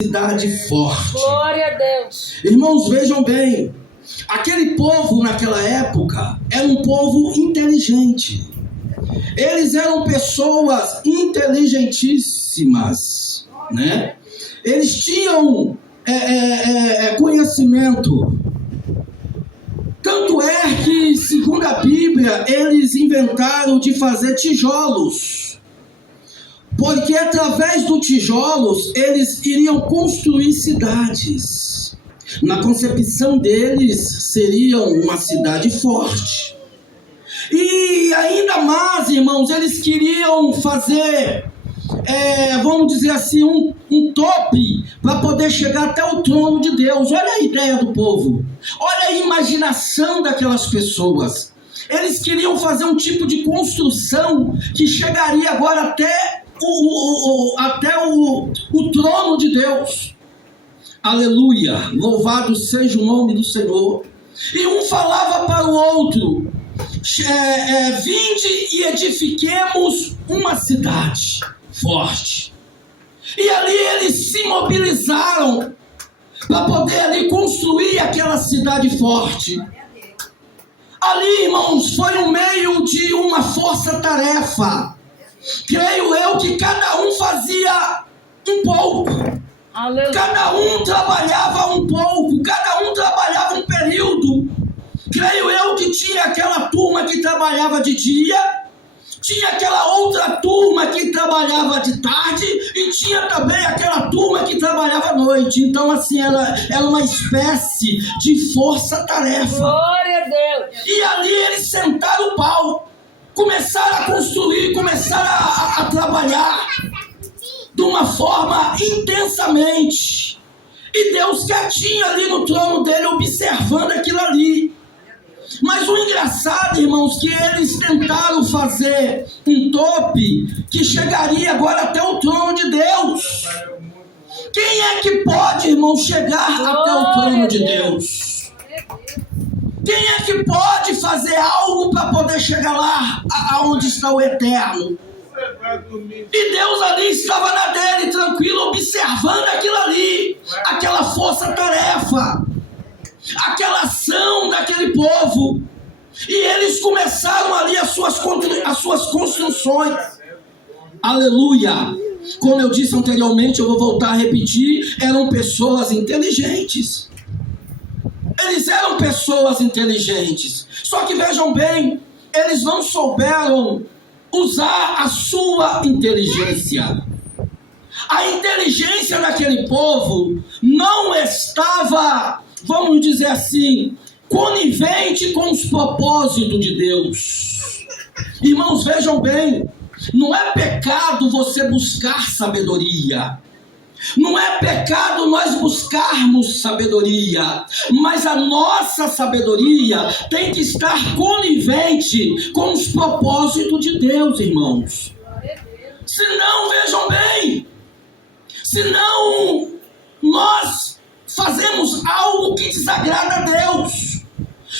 cidade forte. Glória a Deus. Irmãos, vejam bem, aquele povo naquela época era um povo inteligente. Eles eram pessoas inteligentíssimas, né? Eles tinham conhecimento. Tanto é que, segundo a Bíblia, eles inventaram de fazer tijolos. Porque através dos tijolos eles iriam construir cidades. Na concepção deles, seria uma cidade forte. E ainda mais, irmãos, eles queriam fazer, vamos dizer assim, um tope para poder chegar até o trono de Deus. Olha a ideia do povo. Olha a imaginação daquelas pessoas. Eles queriam fazer um tipo de construção que chegaria agora até o trono de Deus. Aleluia, louvado seja o nome do Senhor. E um falava para o outro: vinde e edifiquemos uma cidade forte. E ali eles se mobilizaram para poder ali construir aquela cidade forte. Ali, irmãos, foi no meio de uma força-tarefa. Creio eu que cada um fazia um pouco. Aleluia. Cada um trabalhava um pouco, cada um trabalhava um período. Creio eu que tinha aquela turma que trabalhava de dia, tinha aquela outra turma que trabalhava de tarde e tinha também aquela turma que trabalhava à noite. Então, assim, ela era uma espécie de força-tarefa. Glória a Deus. E ali eles sentaram o pau. Começaram a construir, começaram a trabalhar de uma forma intensamente. E Deus quietinho ali no trono dele, observando aquilo ali. Mas o engraçado, irmãos, que eles tentaram fazer um tope que chegaria agora até o trono de Deus. Quem é que pode, irmão, chegar até o trono de Deus? Quem é que pode fazer algo para poder chegar lá, aonde está o Eterno? E Deus ali estava na dele, tranquilo, observando aquilo ali, aquela força-tarefa, aquela ação daquele povo. E eles começaram ali as suas construções. Aleluia! Como eu disse anteriormente, eu vou voltar a repetir, eram pessoas inteligentes. Eles eram pessoas inteligentes. Só que vejam bem, eles não souberam usar a sua inteligência. A inteligência daquele povo não estava, vamos dizer assim, conivente com os propósitos de Deus. Irmãos, vejam bem, não é pecado você buscar sabedoria. Não é pecado nós buscarmos sabedoria, mas a nossa sabedoria tem que estar conivente com os propósitos de Deus, irmãos. Senão, vejam bem, senão nós fazemos algo que desagrada a Deus.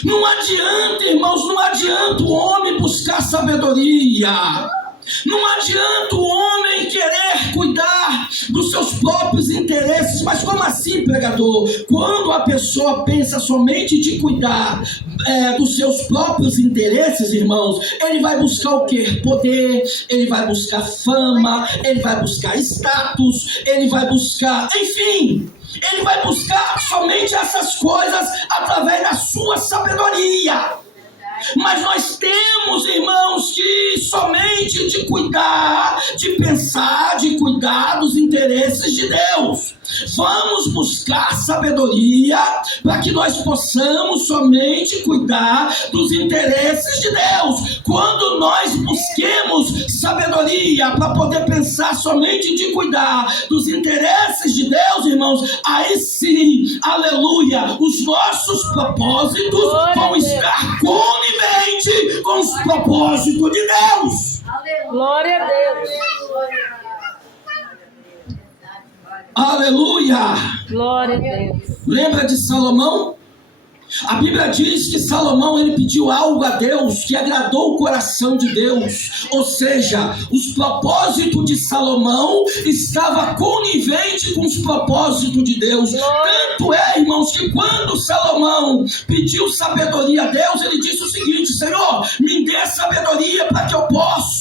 Não adianta, irmãos, não adianta o homem buscar sabedoria. Não adianta o homem querer cuidar dos seus próprios interesses. Mas como assim, pregador? Quando a pessoa pensa somente de cuidar dos seus próprios interesses, irmãos, ele vai buscar o quê? Poder, ele vai buscar fama, ele vai buscar status, ele vai buscar, enfim, ele vai buscar somente essas coisas através da sua sabedoria. Mas nós temos, irmãos, que somente de cuidar, de pensar, de cuidar dos interesses de Deus. Vamos buscar sabedoria para que nós possamos somente cuidar dos interesses de Deus. Quando nós busquemos sabedoria para poder pensar somente de cuidar dos interesses de Deus, irmãos, aí sim, aleluia, os nossos propósitos vão estar coniventes com os propósitos de Deus. Glória a Deus. Aleluia! Glória a Deus. Lembra de Salomão? A Bíblia diz que Salomão ele pediu algo a Deus que agradou o coração de Deus. Ou seja, os propósitos de Salomão estavam coniventes com os propósitos de Deus. Tanto é, irmãos, que quando Salomão pediu sabedoria a Deus, ele disse o seguinte: Senhor, me dê sabedoria para que eu possa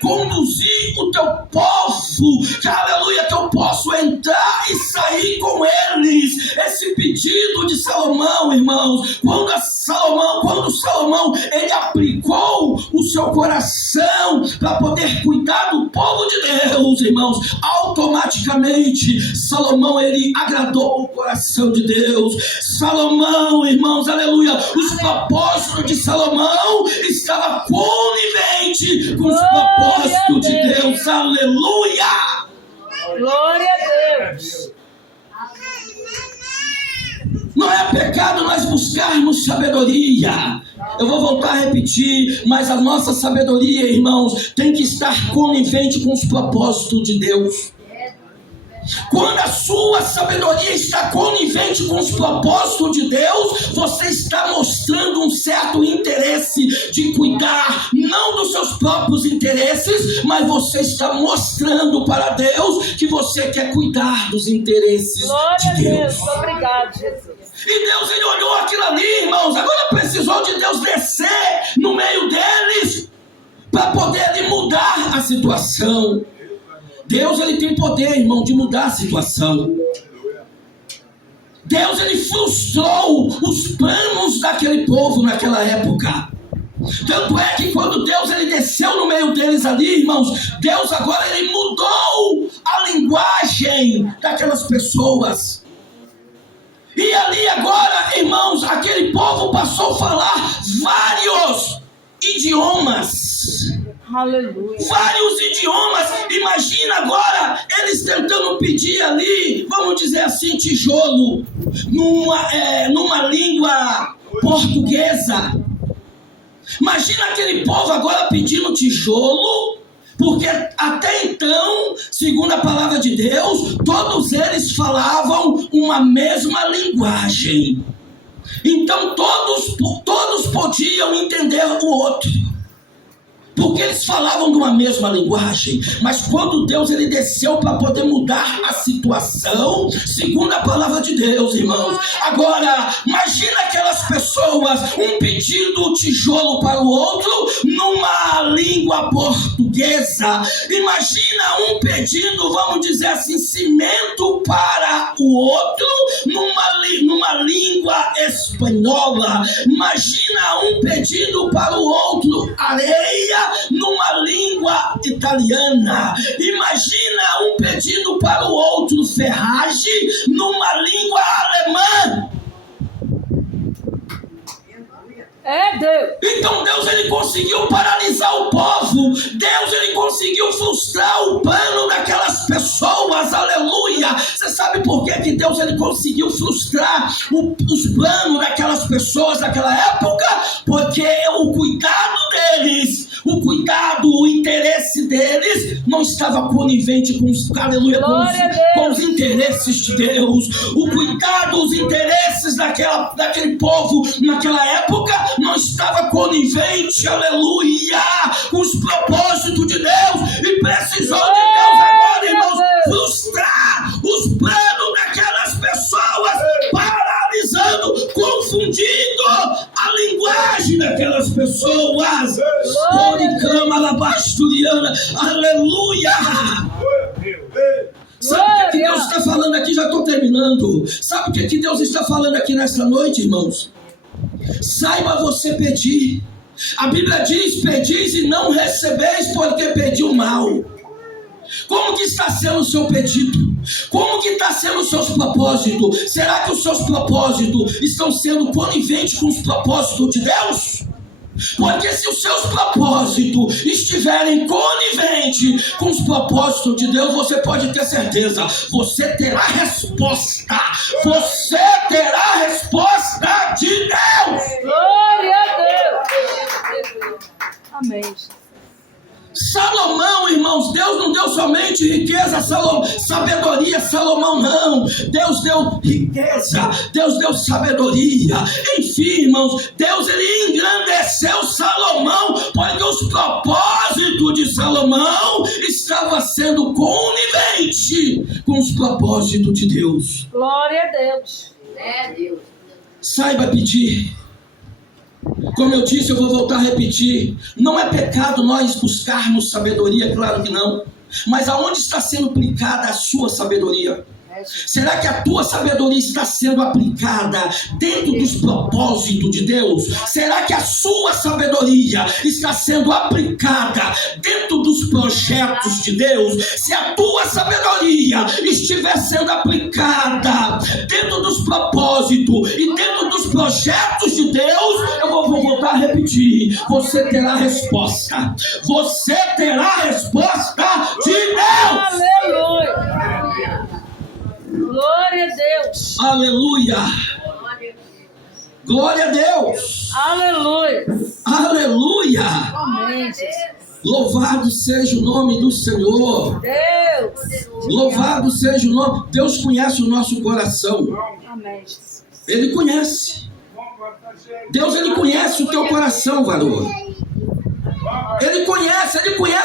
conduzir o teu povo, que, aleluia, que eu possa entrar e sair com eles. Esse pedido de Salomão, irmãos, quando Salomão ele aplicou o seu coração para poder cuidar do povo de Deus, irmãos, automaticamente Salomão ele agradou o coração de Deus. Salomão, irmãos, aleluia, os propósitos de Salomão estavam coniventes com os propósitos de Deus. Aleluia! Glória a Deus. Não é pecado nós buscarmos sabedoria. Eu vou voltar a repetir, mas a nossa sabedoria, irmãos, tem que estar conivente com os propósitos de Deus. Quando a sua sabedoria está conivente com os propósitos de Deus, você está mostrando um certo interesse de cuidar, não dos seus próprios interesses, mas você está mostrando para Deus que você quer cuidar dos interesses Glória de Deus. a Deus. Obrigado, Jesus. E Deus, ele olhou aquilo ali, irmãos, agora precisou de Deus descer no meio deles para poder ele mudar a situação. Deus, ele tem poder, irmão, de mudar a situação. Deus, ele frustrou os planos daquele povo naquela época. Tanto é que quando Deus, ele desceu no meio deles ali, irmãos, Deus agora, ele mudou a linguagem daquelas pessoas. E ali agora, irmãos, aquele povo passou a falar vários idiomas. Aleluia. Vários idiomas. Imagina agora eles tentando pedir ali, vamos dizer assim, tijolo numa língua portuguesa. Imagina aquele povo agora pedindo tijolo, porque até então, segundo a palavra de Deus, todos eles falavam uma mesma linguagem. Então todos podiam entender o outro, porque eles falavam de uma mesma linguagem. Mas quando Deus ele desceu para poder mudar a situação, segundo a palavra de Deus, irmãos, agora imagina aquelas pessoas, um pedindo tijolo para o outro numa língua portuguesa. Imagina um pedindo, vamos dizer assim, cimento para o outro numa língua espanhola. Imagina um pedindo para o outro areia numa língua italiana. Imagina um pedindo para o outro ferragem numa língua alemã. É Deus. Então Deus ele conseguiu paralisar o povo. Deus ele conseguiu frustrar o plano daquelas pessoas. Aleluia. Você sabe por que Deus ele conseguiu frustrar os planos daquelas pessoas naquela época? Porque o cuidado deles, o interesse deles não estava conivente com os, aleluia, com os interesses de Deus. O cuidado, os interesses daquele povo naquela época não estava conivente, aleluia, com os propósitos de Deus. E precisou de Deus agora, irmãos, frustrar os planos daquelas pessoas, paralisando, confundindo a linguagem daquelas pessoas. Aleluia. Sabe o que Deus está falando aqui? Já estou terminando. Sabe o que Deus está falando aqui nessa noite, irmãos? Saiba você pedir. A Bíblia diz: pedis e não recebeis, porque pediu mal. Como que está sendo o seu pedido? Como que está sendo os seus propósitos? Será que os seus propósitos estão sendo coniventes com os propósitos de Deus? Porque se os seus propósitos estiverem coniventes com os propósitos de Deus, você pode ter certeza, você terá resposta. Você terá resposta de Deus. Glória a Deus. Amém. Salomão, irmãos, Deus não deu somente riqueza, sabedoria, Salomão não. Deus deu riqueza, Deus deu sabedoria. Enfim, irmãos, Deus ele engrandeceu Salomão, porque os propósitos de Salomão estavam sendo conivente com os propósitos de Deus. Glória a Deus. Saiba pedir. Como eu disse, eu vou voltar a repetir. Não é pecado nós buscarmos sabedoria, claro que não. Mas aonde está sendo aplicada a sua sabedoria? Será que a tua sabedoria está sendo aplicada dentro dos propósitos de Deus? Será que a sua sabedoria está sendo aplicada dentro dos projetos de Deus? Se a tua sabedoria estiver sendo aplicada dentro dos propósitos e dentro dos projetos de Deus, eu vou voltar a repetir: você terá a resposta. Você terá a resposta de Deus. Aleluia. Glória a Deus. Aleluia. Glória a Deus. Aleluia. Aleluia. Amém, Jesus. Louvado seja o nome do Senhor. Deus. Louvado seja o nome. Deus conhece o nosso coração. Amém, Jesus. Ele conhece. Deus, ele conhece o teu coração, varão. Ele conhece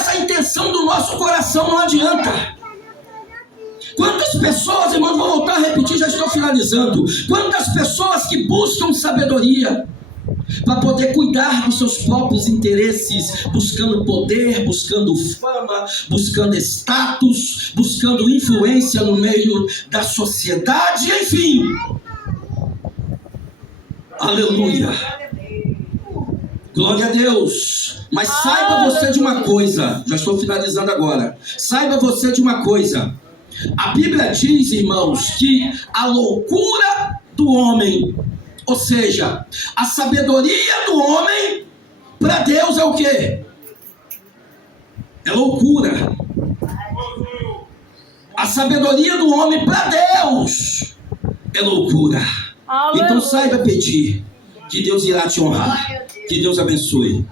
a intenção do nosso coração, não adianta. Quantas pessoas, irmãos, vou voltar a repetir, já estou finalizando. Quantas pessoas que buscam sabedoria para poder cuidar dos seus próprios interesses, buscando poder, buscando fama, buscando status, buscando influência no meio da sociedade, enfim. Aleluia. Glória a Deus. Mas saiba você de uma coisa, já estou finalizando agora. Saiba você de uma coisa. A Bíblia diz, irmãos, que a loucura do homem, ou seja, a sabedoria do homem, para Deus é o quê? É loucura. A sabedoria do homem para Deus é loucura. Então saiba pedir, que Deus irá te honrar. Que Deus abençoe.